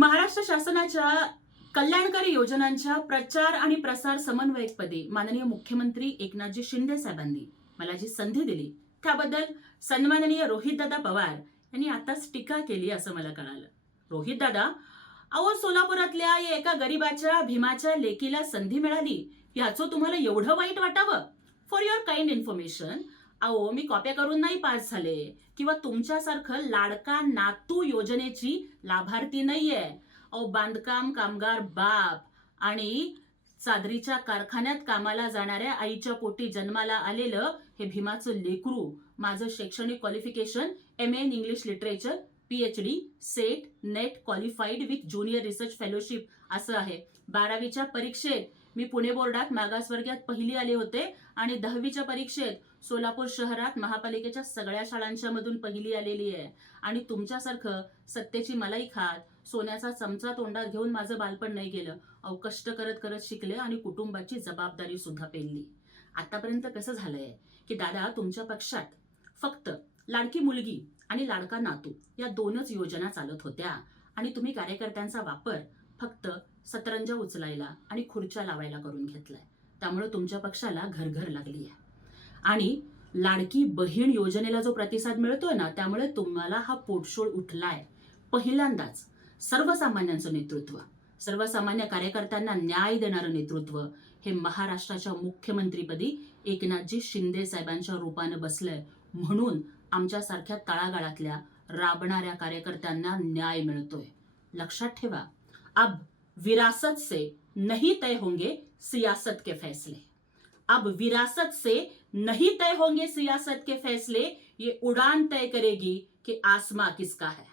महाराष्ट्र शासनाच्या कल्याणकारी योजनांच्या प्रचार आणि प्रसार पदी माननीय मुख्यमंत्री एकनाथजी शिंदे साहेबांनी मला जी संधी दिली त्याबद्दल सन्माननीय रोहितदादा पवार यांनी आताच टीका केली असं मला कळालं रोहितदादा अहो सोलापुरातल्या या एका गरीबाच्या भीमाच्या लेकीला संधी मिळाली याचं तुम्हाला एवढं वाईट वाटावं फॉर युअर काइंड इन्फॉर्मेशन अहो मी कॉप्या करून नाही पास झाले किंवा तुमच्यासारखं लाडका नातू योजनेची लाभार्थी नाहीये अहो बांधकाम कामगार बाप आणि चादरीच्या कारखान्यात कामाला जाणाऱ्या आईच्या पोटी जन्माला आलेलं हे भीमाचं लेकरू माझं शैक्षणिक qualification M N English literature PhD SET NET qualified with junior research fellowship असं आहे बारावीच्या परीक्षेत मी पुणे बोर्डात मागासवर्गात पहिली आले होते आणि दहावीच्या परीक्षेत सोलापूर शहरात महापालिकेच्या सगळ्या शाळांच्या मधून पहिली आलेली आहे आणि तुमच्यासारखं सत्तेची मलाई खात सोन्याचा चमचा तोंडात घेऊन माझं बालपण नाही गेलं अव कष्ट करत करत शिकले आणि कुटुंबाची जबाबदारी सुद्धा पेलली आतापर्यंत कसं झालंय की दादा तुमच्या पक्षात फक्त लाडकी मुलगी आणि लाडका नातू या दोनच योजना चालत होत्या आणि तुम्ही कार्यकर्त्यांचा वापर फक्त सतरंज उचलायला आणि खुर्च्या लावायला करून घेतलाय त्यामुळे तुमच्या पक्षाला घरघर लागली आहे आणि लाडकी बहीण योजनेला जो प्रतिसाद मिळतोय ना त्यामुळे तुम्हाला हा पोटशोळ उठलाय पहिल्यांदाच सर्वसामान्यांचं नेतृत्व सर्वसामान्य कार्यकर्त्यांना न्याय देणारं नेतृत्व हे महाराष्ट्राच्या मुख्यमंत्रीपदी एकनाथजी शिंदे साहेबांच्या रूपानं बसलंय म्हणून आमच्यासारख्या तळागाळातल्या राबणाऱ्या कार्यकर्त्यांना न्याय मिळतोय लक्षात ठेवा अब विरासत से नहीं तय होंगे सियासत के फैसले अब विरासत से नहीं तय होंगे सियासत के फैसले ये उड़ान तय करेगी कि आसमा किसका है